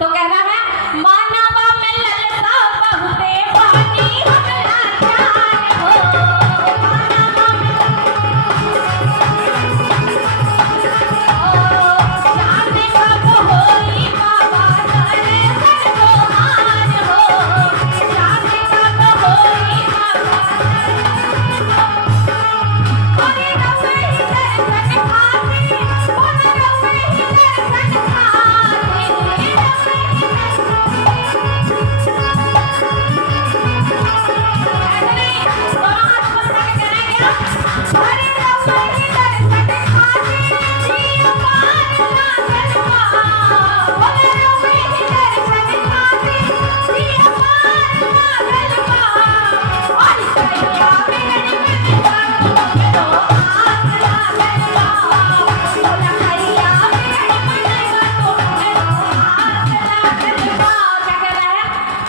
तो कह रहा है मानवा में ललसा बहुते पानी हमरा जान हो, मानवा में जाने कब होई बाबा दर्शन तोहार हो, जाने कब होई बाबा अरे रवे ही दर्शन खाती, बोल रवे ही दर्शन खाती,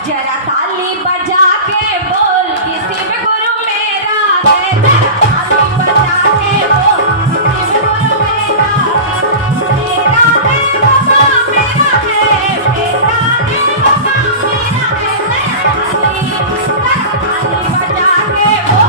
जरा ताली बजा के बोल किसी भी गुरु मेरा है, जरा ताली बजा के बोल किसी भी गुरु मेरा है बाबा मेरा है, मेरा है बाबा मेरा है, ताली बजा के बोल